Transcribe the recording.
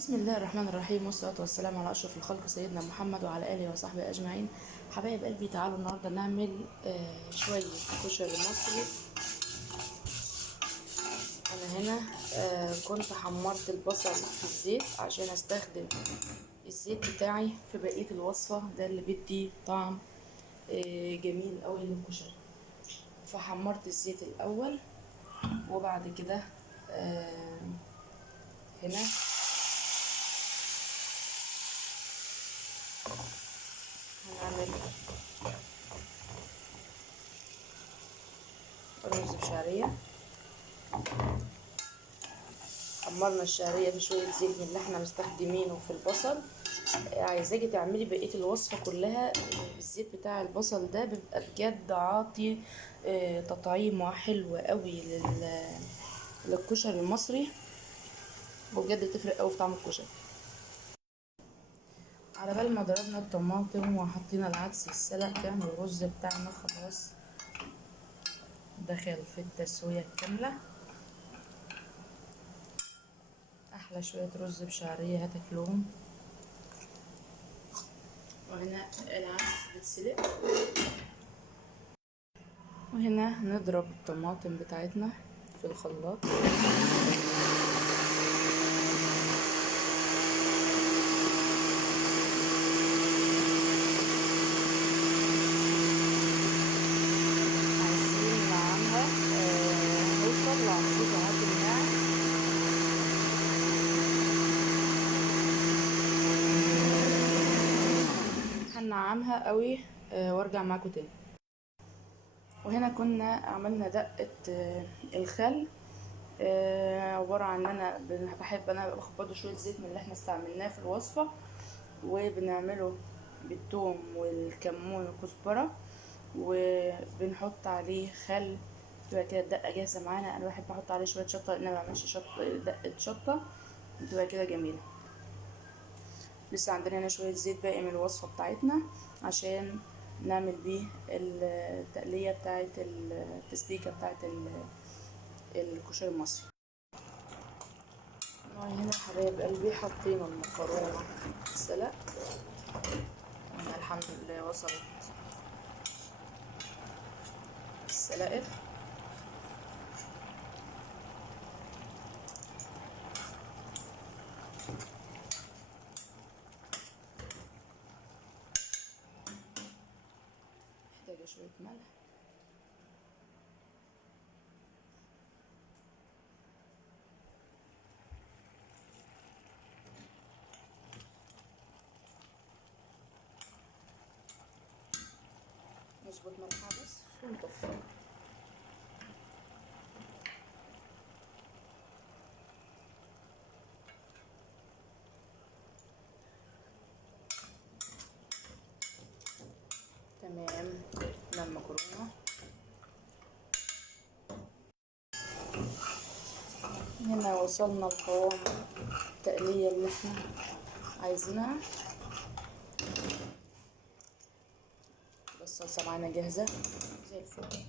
بسم الله الرحمن الرحيم، والصلاة والسلام على أشرف الخلق سيدنا محمد وعلى آله وصحبه أجمعين. حبايب قلبي، تعالوا النهاردة نعمل شوية كشري مصري. أنا هنا كنت حمرت البصل في الزيت عشان أستخدم الزيت بتاعي في بقية الوصفة، ده اللي بيدي طعم جميل أوي للكشري. فحمرت الزيت الأول، وبعد كده هنا هنعمل رز بشعرية. حمرنا الشعرية في شوية زيت من اللي احنا مستخدمينه في البصل. عايزاكي تعملي بقية الوصفة كلها بالزيت بتاع البصل، ده بيبقى بجد عاطي تطعيمة حلوة قوي للكشري المصري، وبجد تفرق قوي في طعم الكشري. على بال ما ضربنا الطماطم وحطينا العدس السلق، كان الرز بتاعنا خلاص دخل في التسوية الكاملة. احلى شوية رز بشعرية هتاكلوهم. وهنا العدس بيتسلق، وهنا نضرب الطماطم بتاعتنا في الخلاط. عايزين نعملها نوصل لعصير طماطم ناعم. هنعمها قوي وارجع معاكم تاني. وهنا كنا عملنا دقة الخل، عبارة عن ان انا بحب انا باخد برضه شوية زيت من اللي احنا استعملناه في الوصفة، وبنعمله بالثوم والكمون والكزبرة، وبنحط عليه خل. بتبقى كده الدقة جاهزة معانا. انا بحب احط عليه شوية شطة لان انا مبعملش دقة شطة، بتبقى كده جميلة. لسه عندنا هنا شوية زيت باقي من الوصفة بتاعتنا عشان نعمل بيه التقلية بتاعت التسبيكة بتاعت الكشري المصري. هنا حبايب قلبي حطينا المكرونة السلق، الحمد لله وصلت السلقت. محتاجة شوية ملح، نظبط ملحها بس ونطفي. تمام. المكرونة هنا وصلنا لقوام التقلية اللي احنا عايزينها. الصلصة معانا جاهزة زي الفل.